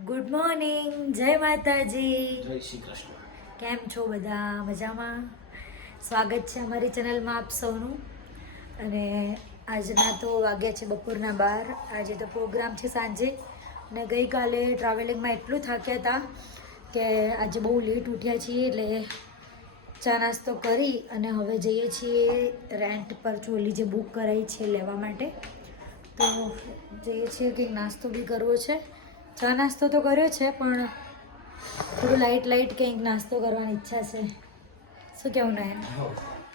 Good morning જય માતાજી. જય શ્રી કૃષ્ણ. કેમ છો બધા? મજામાં? સ્વાગત છે અમારી ચેનલમાં આપ સૌનું. અને આજના તો વાગ્યા છે બપોરના બાર. આજે તો પ્રોગ્રામ છે સાંજે. અને ગઈકાલે ટ્રાવેલિંગમાં એટલું થાક્યા હતા કે આજે બહુ લેટ ઉઠ્યા છીએ એટલે ચા નાસ્તો કરી અને હવે જઈએ છીએ રેન્ટ પર ચોલી જે બુક કરાવી છે લેવા માટે. તો જઈએ છીએ કંઈક નાસ્તો બી કરવો છે. ચા નાસ્તો તો કર્યો છે પણ થોડું લાઇટ લાઇટ કંઈક નાસ્તો કરવાની ઈચ્છા છે. શું કેવું ને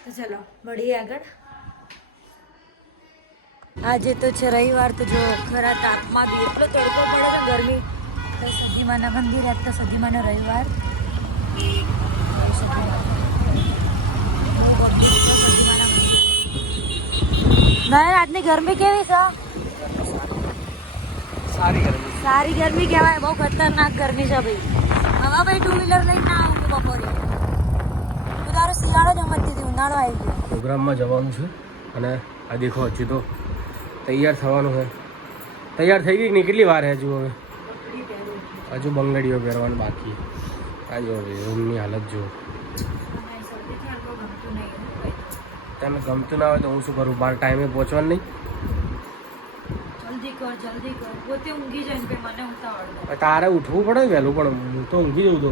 તો ચલો મળીએ આગળ. આજે તો છે રવિવાર તો જો ખરા તાપમાં બી એટલો તડકો પડે છે ગરમી તો સદીમાના મંદિર આજ તો સદીમાનો રવિવાર. ના આજની ગરમી કેવી છે? સારી ગરમી. સારી ગરમી કહેવાય બહુ ખતરનાક ગરમી છે ભાઈ. હવે ભાઈ ટુ વ્હીલર લઈને ના આવું બપોરે. હું તારો શિયાળો જ સમજતી હતી ઉનાળો આવી ગયો. પ્રોગ્રામમાં જવાનું છે અને આ દેખો હજી તો તૈયાર થવાનું છે. તૈયાર થઈ ગઈ કે નહીં? કેટલી વાર હજુ હવે? હજુ બંગડીઓ પહેરવાનું બાકી આ જો હવે રૂમની હાલત જો તમે ગમતું ના હોય તો હું શું કરું? બાર ટાઈમે પહોંચવાનું નહીં. કર જલ્દી કર. પોતે ઊંઘી જાય ને મને ઉતાવળ તારે ઉઠવું પડે ને વહેલું પણ હું તો ઊંઘી જઉં તો.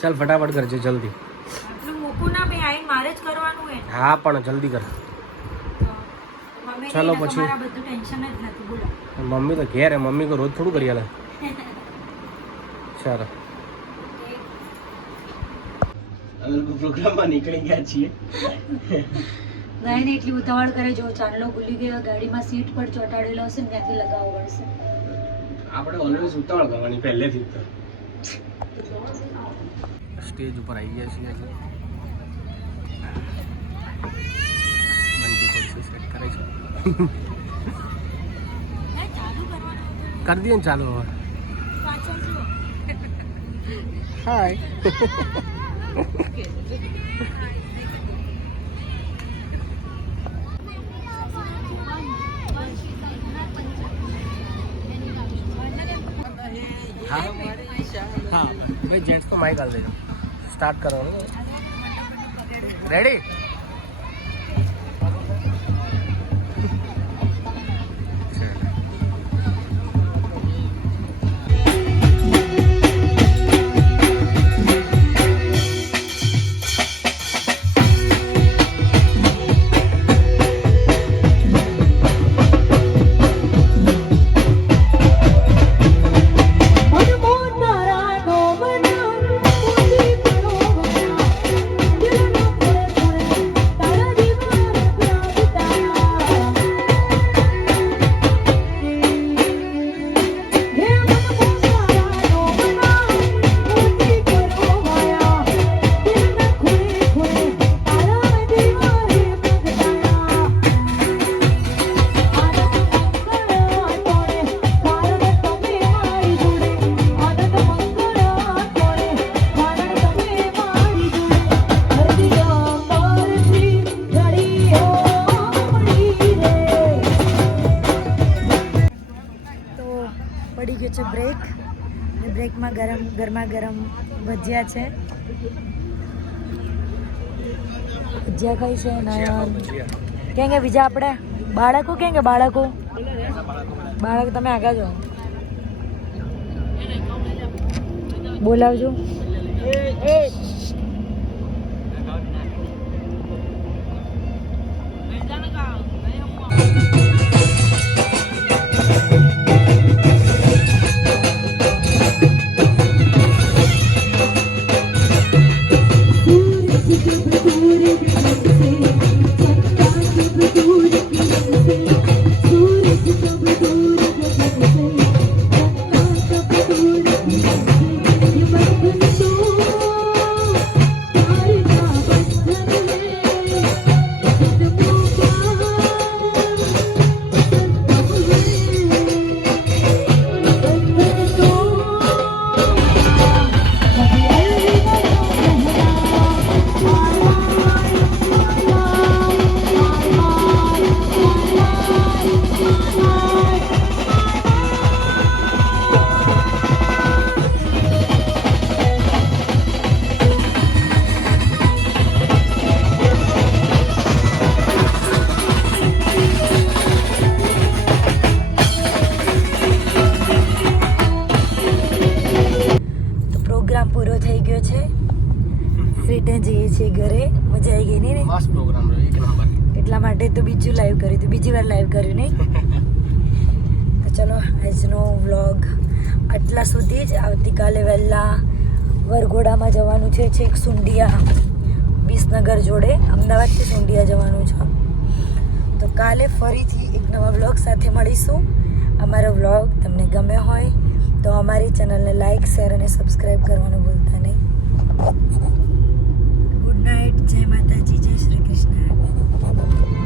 ચાલ ફટાફટ કરજે જલ્દી. આટલું મૂકું ના ભાઈ આઈ મારે જ કરવાનું હોય હા પણ જલ્દી કર. ચાલો પછી. બધું ટેન્શન જ નથી બોલો. મમ્મી તો ઘેર હે મમ્મી કો રોજ થોડું કરી આલે. ચાલો. અમે પ્રોગ્રામમાં નીકળી ગયા છીએ. ગાયને એટલી ઉતાવળ કરે જો ચાંદલો ભૂલી ગયો ગાડીમાં સીટ પર ચોંટાડેલો હશે ને ત્યાંથી લગાવવો પડશે. આપણે ઓલવેઝ ઉતાવળ કરવાની પહેલેથી જ તો. સ્ટેજ ઉપર આવી ગયા છીએ બંટી ખુરશી સેટ કરે છે? ચાલુ કરવાનું હતું કરી દઈએ ને ચાલો હવે. હાય હા હા ભાઈ જેન્ટ્સ તો માઇક હાલ દેજો સ્ટાર્ટ કરવાનું રેડી પડી છે બ્રેક ને બ્રેકમાં ગરમ, ગરમા ગરમ ભજીયા છે. ભજીયા કઈ છે? નાયણ. કેમ કે બીજા આપણે બાળકો કેમ કે બાળકો? બાળક તમે આગળ જો બોલાવજો. છીએ ઘરે મજા આવી ગઈ ને મસ્ત પ્રોગ્રામ રહ્યો એક નંબર. એટલા માટે તો બીજું લાઈવ કર્યું હતું બીજી વાર લાઈવ કર્યું નહીં તો ચલો આજનો વ્લોગ આટલા સુધી જ. આવતીકાલે વહેલા વરઘોડામાં જવાનું છે છેક સુંડિયા વિસનગર જોડે. અમદાવાદથી સુંડિયા જવાનું છે. તો કાલે ફરીથી એક નવા વ્લોગ સાથે મળીશું. અમારો વ્લોગ તમને ગમે હોય તો અમારી ચેનલને લાઈક શેર અને સબસ્ક્રાઈબ કરવાનું ભૂલતા નહીં. નાઇટ. જય માતાજી જય શ્રી કૃષ્ણ.